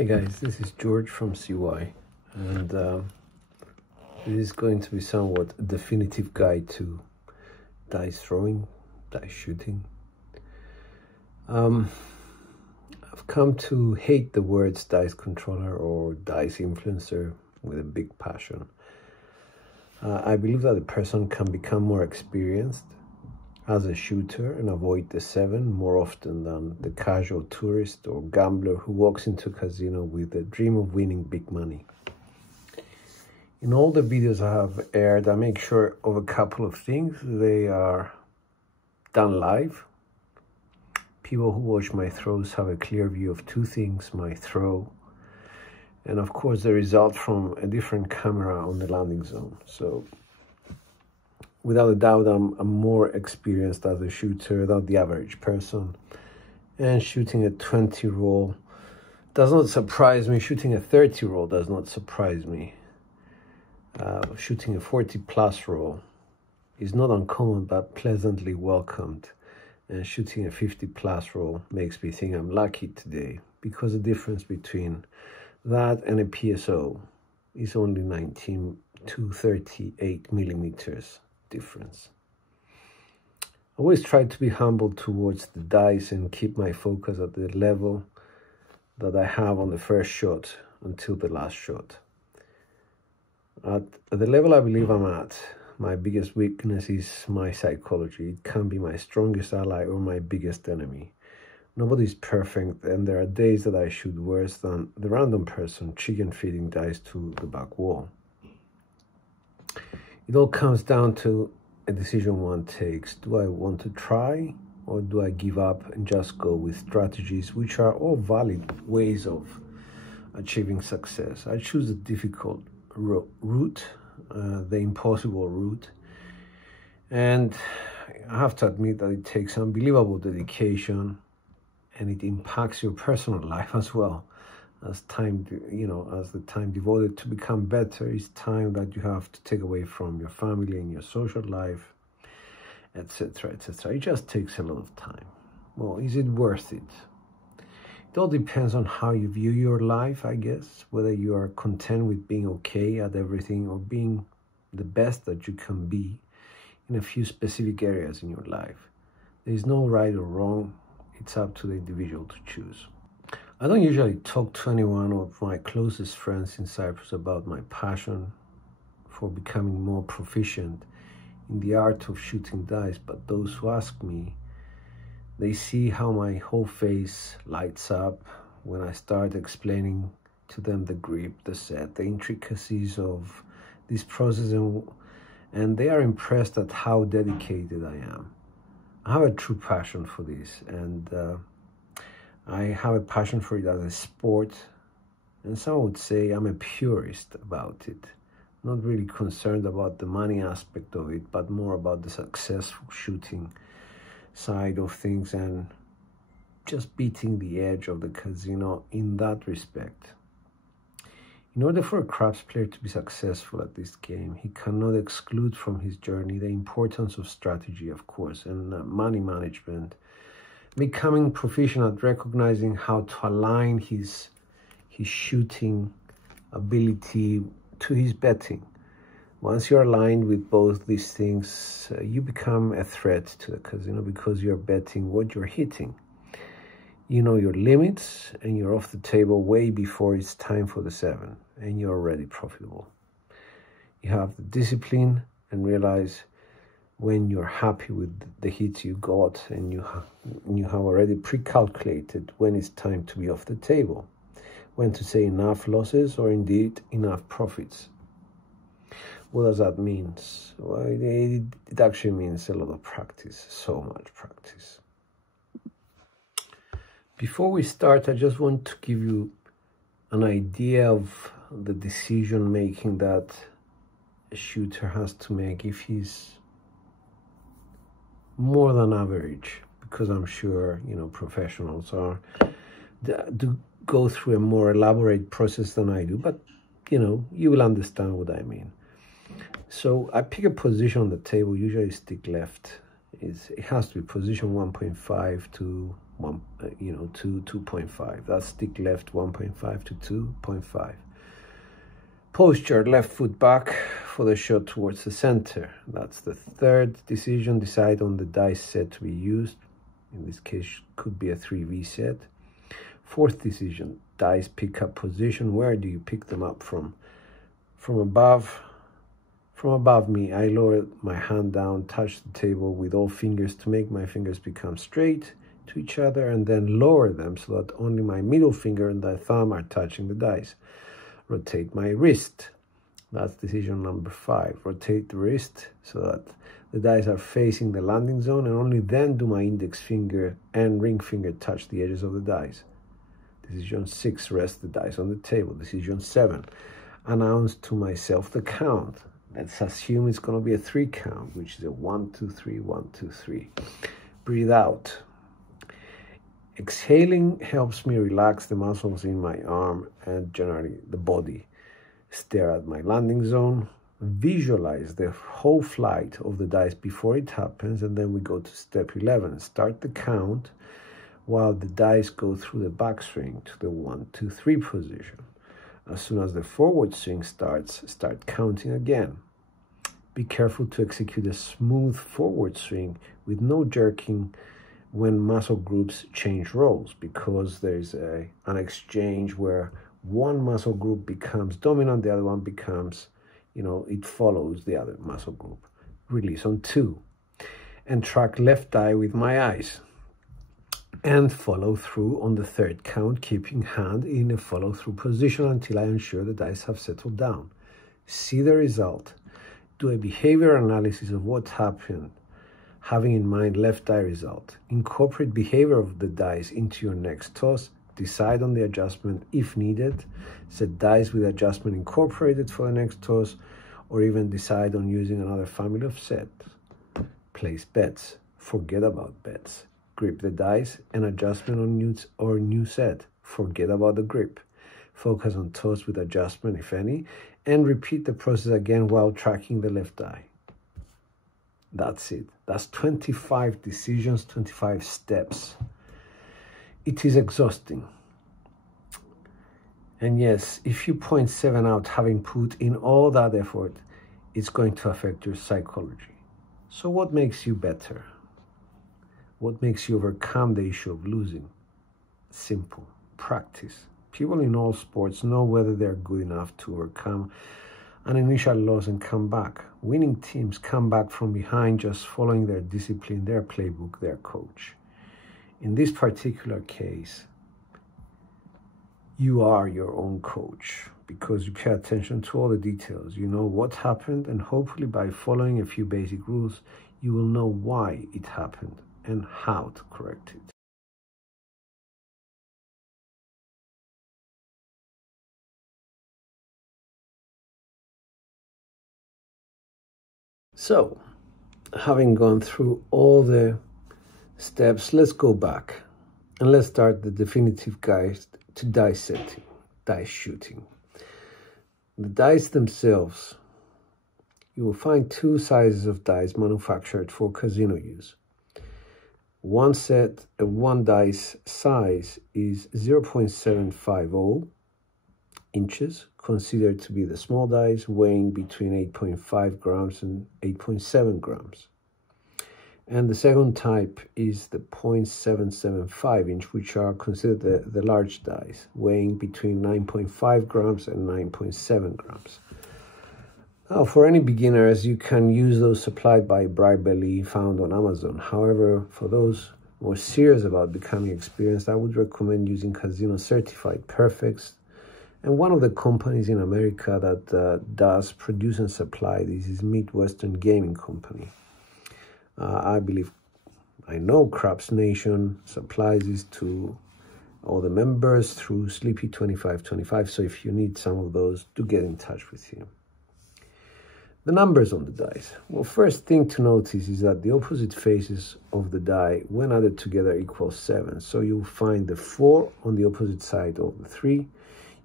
Hey guys, this is George from CY, and this is going to be somewhat a definitive guide to dice throwing, dice shooting. I've come to hate the words dice controller or dice influencer with a big passion. I believe that a person can become more experienced as a shooter and avoid the 7 more often than the casual tourist or gambler who walks into a casino with the dream of winning big money. In all the videos I have aired, I make sure of a couple of things. They are done live. People who watch my throws have a clear view of 2 things: my throw and of course the result from a different camera on the landing zone. So without a doubt, I'm more experienced as a shooter than the average person. And shooting a 20 roll does not surprise me. Shooting a 30 roll does not surprise me. Shooting a 40 plus roll is not uncommon but pleasantly welcomed. And shooting a 50 plus roll makes me think I'm lucky today, because the difference between that and a PSO is only 19 to 38 millimeters difference. I always try to be humble towards the dice and keep my focus at the level that I have on the first shot until the last shot. At the level I believe I'm at, my biggest weakness is my psychology. It can be my strongest ally or my biggest enemy. Nobody's perfect, and there are days that I shoot worse than the random person chicken feeding dice to the back wall. It all comes down to a decision one takes. Do I want to try, or do I give up and just go with strategies which are all valid ways of achieving success? I choose the difficult route, the impossible route, and I have to admit that it takes unbelievable dedication, and it impacts your personal life as well. As time, as the time devoted to become better is time that you have to take away from your family and your social life, etc., etc. It just takes a lot of time. Well, is it worth it? It all depends on how you view your life, I guess, whether you are content with being okay at everything or being the best that you can be in a few specific areas in your life. There is no right or wrong. It's up to the individual to choose. I don't usually talk to anyone of my closest friends in Cyprus about my passion for becoming more proficient in the art of shooting dice, but those who ask me, they see how my whole face lights up when I start explaining to them the grip, the set, the intricacies of this process, and they are impressed at how dedicated I am. I have a true passion for this, and I have a passion for it as a sport, and some would say I'm a purist about it. Not really concerned about the money aspect of it, but more about the successful shooting side of things and just beating the edge of the casino in that respect. In order for a craps player to be successful at this game, he cannot exclude from his journey the importance of strategy, of course, and money management. Becoming proficient at recognizing how to align his shooting ability to his betting. Once you're aligned with both these things, you become a threat to the casino because you're betting what you're hitting. You know your limits, and you're off the table way before it's time for the 7, and you're already profitable. You have the discipline and realize when you're happy with the hits you got, and you have already pre-calculated when it's time to be off the table, when to say enough losses or indeed enough profits. What does that mean? Well, it actually means a lot of practice, so much practice. Before we start, I just want to give you an idea of the decision making that a shooter has to make if he's more than average, because I'm sure professionals do go through a more elaborate process than I do, but you will understand what I mean. So I pick a position on the table, usually stick left. It has to be position 1.5 to to 2.5. That's stick left 1.5 to 2.5. Posture, left foot back for the shot towards the center. That's the third decision. Decide on the dice set to be used. In this case, could be a 3V set. Fourth decision, dice pick-up position. Where do you pick them up from? From above. From above me, I lower my hand down, touch the table with all fingers to make my fingers become straight to each other, and then lower them so that only my middle finger and the thumb are touching the dice. Rotate my wrist. That's decision number 5. Rotate the wrist so that the dice are facing the landing zone, and only then do my index finger and ring finger touch the edges of the dice. Decision 6, rest the dice on the table. Decision 7, announce to myself the count. Let's assume it's going to be a 3 count, which is a 1, 2, 3, 1, 2, 3. Breathe out. Exhaling helps me relax the muscles in my arm and generally the body. Stare at my landing zone. Visualize the whole flight of the dice before it happens, and then we go to step 11. Start the count while the dice go through the backswing to the 1, 2, 3 position. As soon as the forward swing starts, start counting again. Be careful to execute a smooth forward swing with no jerking when muscle groups change roles, because there's an exchange where one muscle group becomes dominant, the other one becomes, it follows the other muscle group. Release on 2. And track left eye with my eyes. And follow through on the 3rd count, keeping hand in a follow-through position until I ensure the dice have settled down. See the result. Do a behavior analysis of what happened, having in mind left eye result. Incorporate behavior of the dice into your next toss. Decide on the adjustment if needed. Set dice with adjustment incorporated for the next toss, or even decide on using another family of sets. Place bets. Forget about bets. Grip the dice and adjustment on new set. Forget about the grip. Focus on toss with adjustment, if any, and repeat the process again while tracking the left eye. That's it. That's 25 decisions, 25 steps. It is exhausting. And yes, if you point 7 out, having put in all that effort, it's going to affect your psychology. So what makes you better? What makes you overcome the issue of losing? Simple. Practice. People in all sports know whether they're good enough to overcome an initial loss and come back. Winning teams come back from behind just following their discipline, their playbook, their coach. In this particular case, you are your own coach because you pay attention to all the details. You know what happened, and hopefully by following a few basic rules, you will know why it happened and how to correct it. So, having gone through all the steps, let's go back and let's start the definitive guide to dice setting, dice shooting. The dice themselves, you will find 2 sizes of dice manufactured for casino use. One dice size is 0.750 inches, considered to be the small dice, weighing between 8.5 grams and 8.7 grams. And the second type is the 0.775 inch, which are considered the large dice, weighing between 9.5 grams and 9.7 grams. Now, for any beginners, you can use those supplied by Brightbelly found on Amazon. However, for those more serious about becoming experienced, I would recommend using Casino Certified Perfects. And one of the companies in America that does produce and supply this is Midwestern Gaming Company. I know Craps Nation supplies this to all the members through Sleepy2525. So if you need some of those, do get in touch with him. The numbers on the dice. Well, first thing to notice is that the opposite faces of the die, when added together, equals 7. So you'll find the 4 on the opposite side of the 3.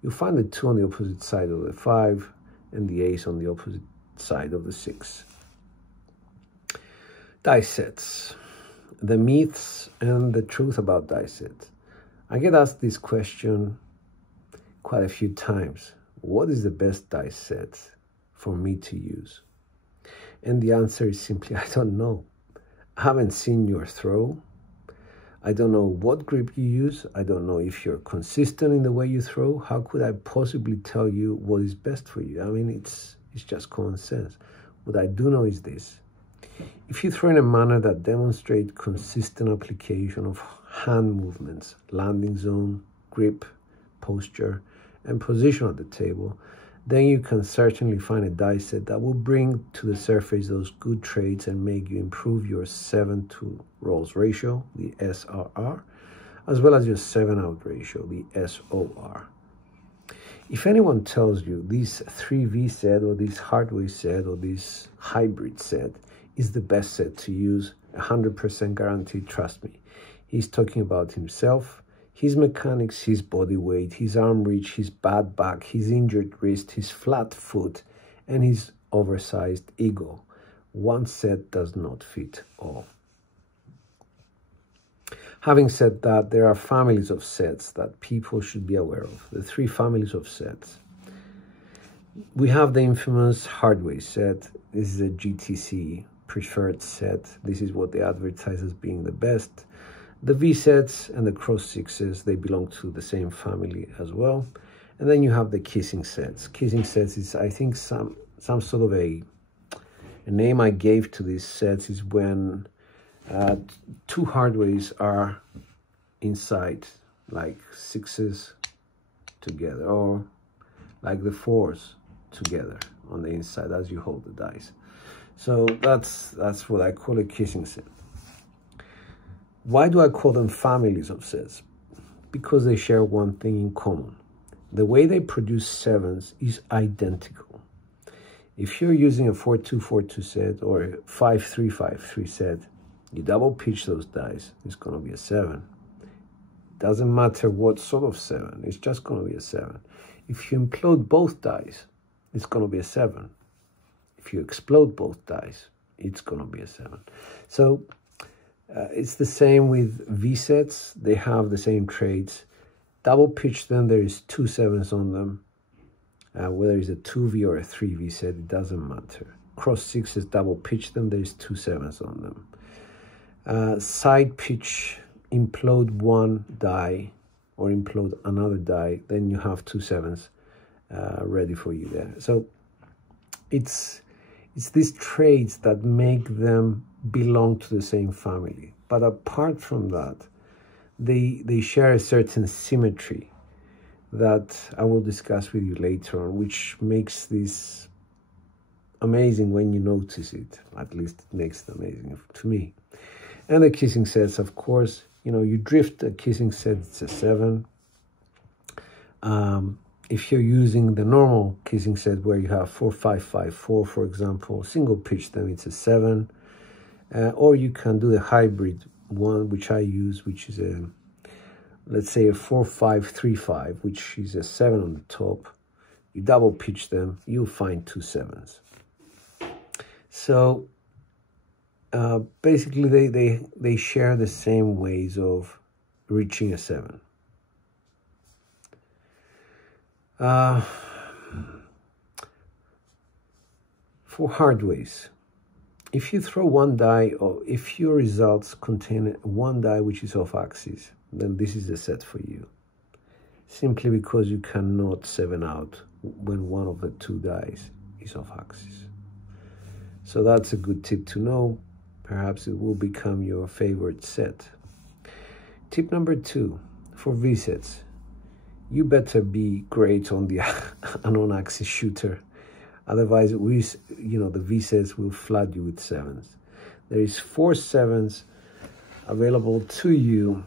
You'll find the 2 on the opposite side of the 5, and the ace on the opposite side of the 6. Dice sets. the myths and the truth about die sets. I get asked this question quite a few times. What is the best die set for me to use? And the answer is simply, I don't know. I haven't seen your throw. I don't know what grip you use. I don't know if you're consistent in the way you throw. How could I possibly tell you what is best for you? I mean, it's just common sense. What I do know is this. If you throw in a manner that demonstrates consistent application of hand movements, landing zone, grip, posture, and position at the table, then you can certainly find a die set that will bring to the surface those good traits and make you improve your 7 to rolls ratio, the SRR, as well as your 7-out ratio, the SOR. If anyone tells you this 3V set or this hardware set or this hybrid set is the best set to use, 100% guaranteed, trust me, he's talking about himself, his mechanics, his body weight, his arm reach, his bad back, his injured wrist, his flat foot, and his oversized ego. One set does not fit all. Having said that, there are families of sets that people should be aware of. The 3 families of sets. We have the infamous hardware set. This is a GTC preferred set. This is what they advertise as being the best. The V sets and the cross sixes, they belong to the same family as well. And then you have the kissing sets. Kissing sets is, I think, some sort of a name I gave to these sets is when 2 hardwares are inside, like 6s together, or like the 4s together on the inside as you hold the dice. So that's what I call a kissing set. Why do I call them families of sets? Because they share one thing in common. The way they produce 7s is identical. If you're using a 4-2-4-2 set or a 5-3-5-3 set, you double pitch those dice, it's going to be a 7. Doesn't matter what sort of 7, it's just going to be a 7. If you implode both dice, it's going to be a 7. If you explode both dice, it's going to be a 7. So it's the same with V sets. They have the same traits. Double pitch them, there is 2 7s on them. Whether it's a 2V or a 3V set, it doesn't matter. Cross sixes, double pitch them, there is 2 7s on them. Side pitch, implode one die or implode another die, then you have 2 7s ready for you there. So it's these traits that make them belong to the same family. But apart from that, they share a certain symmetry that I will discuss with you later on, which makes this amazing when you notice it. At least it makes it amazing to me. And the kissing sets, of course, you know, you drift a kissing set, it's a 7. If you're using the normal kissing set where you have 4-5-5-4, for example, single pitch them, it's a 7. Or you can do the hybrid one, which I use, which is a, let's say a 4-5-3-5, which is a 7 on the top. You double pitch them, you'll find 2 7s. So basically they share the same ways of reaching a 7. For hardways, if you throw one die, or if your results contain one die which is off axis, then this is the set for you. Simply because you cannot 7 out when one of the 2 dice is off axis. So that's a good tip to know. Perhaps it will become your favorite set. Tip number 2, for V sets. You better be great on the an on-axis shooter. Otherwise, the V sets will flood you with 7s. There is 4 7s available to you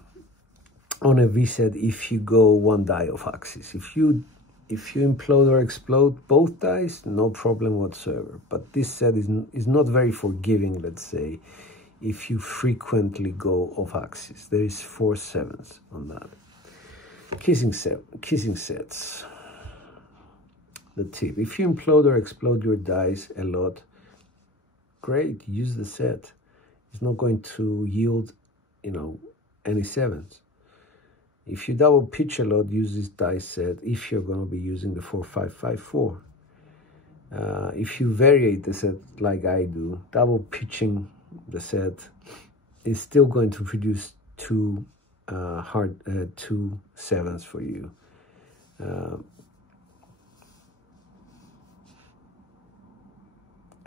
on a V set if you go one die off axis. If you implode or explode both dice, no problem whatsoever. But this set is not very forgiving, let's say, if you frequently go off axis. There is 4 7s on that. Kissing sets. The tip: if you implode or explode your dice a lot, great, use the set. It's not going to yield, you know, any sevens. If you double pitch a lot, use this dice set if you're going to be using the 4-5-5-4. If you variate the set like I do, double pitching the set is still going to produce two sevens for you.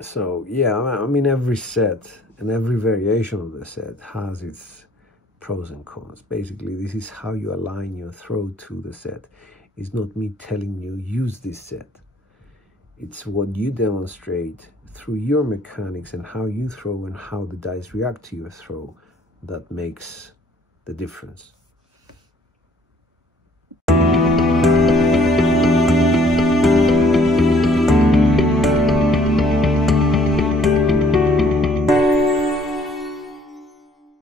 So yeah, I mean, every set and every variation of the set has its pros and cons. Basically, this is how you align your throw to the set. It's not me telling you use this set. It's what you demonstrate through your mechanics and how you throw and how the dice react to your throw that makes the difference.